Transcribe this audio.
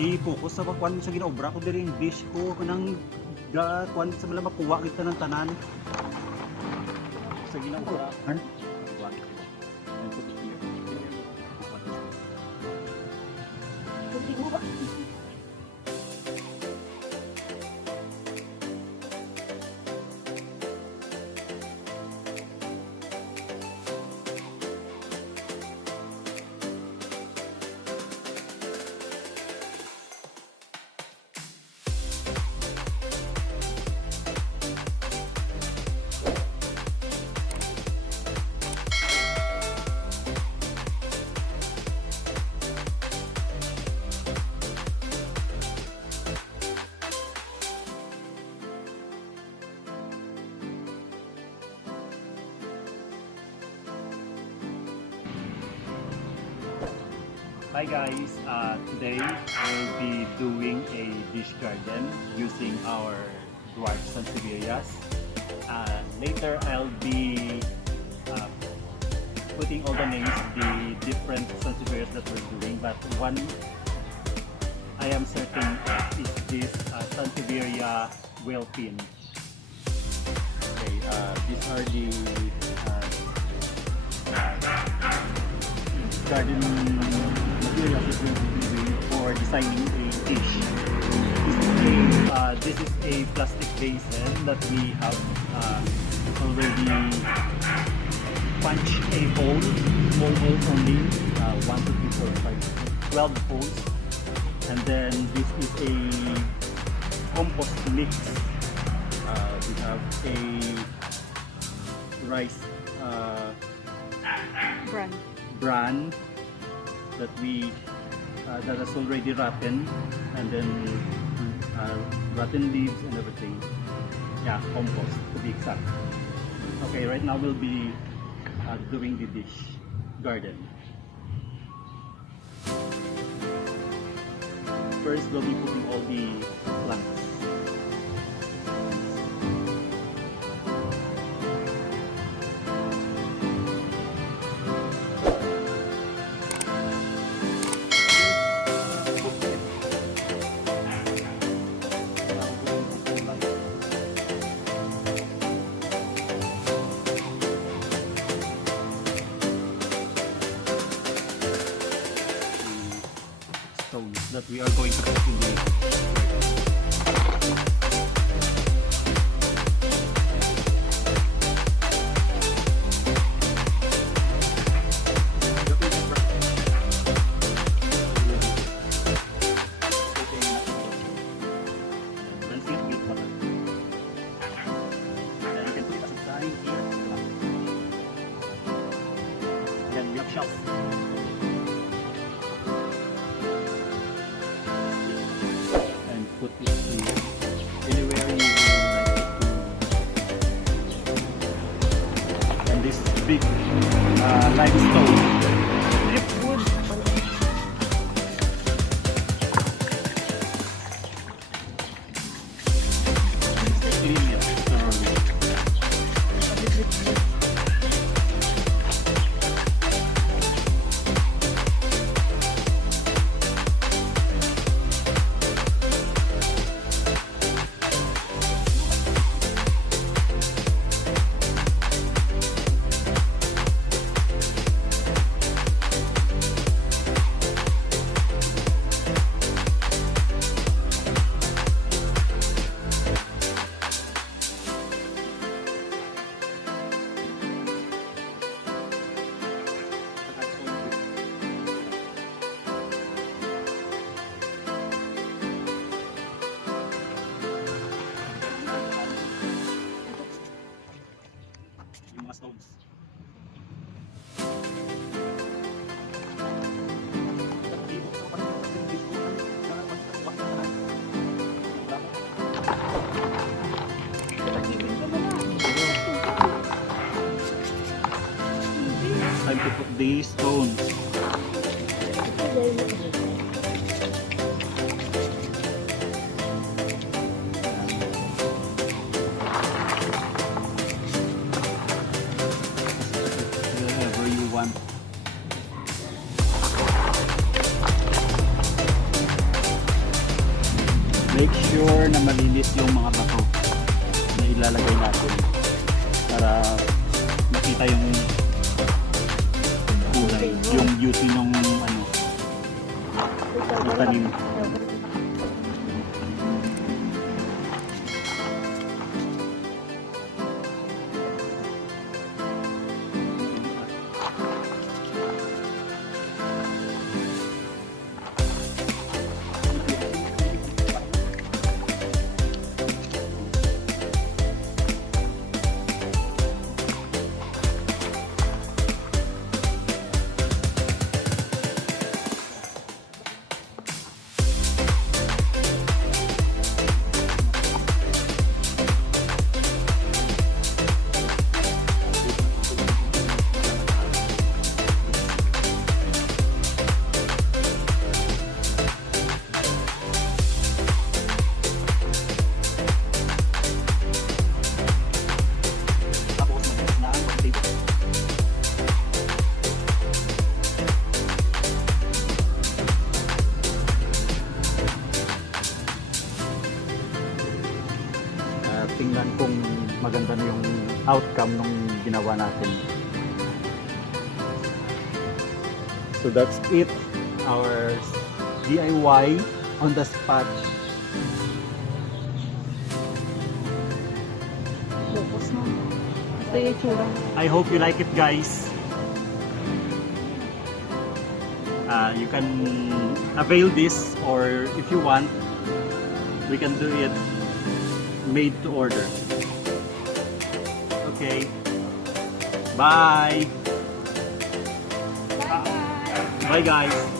i-focus sa pagkuhan sa ginaobra ko diri yung dish ko kanang kuhan sa mga makuha kita ng tanan sa ginaobra. Hi guys, today we'll be doing a dish garden using our dwarf Sanseverias. Later I'll be putting all the names of the different Sanseverias that we're doing, but one I am certain is this Sanseveria whale pin. Okay, these are the garden materials that we're using for designing a dish. This is a plastic basin that we have already punched a hole, small hole only, 1, 2, 3, 4, 5, 12 holes. And then this is a compost mix. We have a rice bran that that is already rotten, and then rotten leaves and everything. Yeah, compost to be exact. Okay, right now we'll be doing the dish garden. First, we'll be putting all the plants. That we are going to put in the put it anywhere you like it to. And this big limestone driftwood. Clean it thoroughly. Stones. Time to put these stones. make sure na malinis yung mga bato na ilalagay natin para makita yung kulay, yung beauty ng ano, ng tanim. Tingnan kung maganda na yung outcome nung ginawa natin. So that's it, our DIY on the spot. Focus na. Ito yung itsura. I hope you like it, guys. You can avail this, or if you want, we can do it made to order. Okay. Bye. Bye, guys. Bye, guys.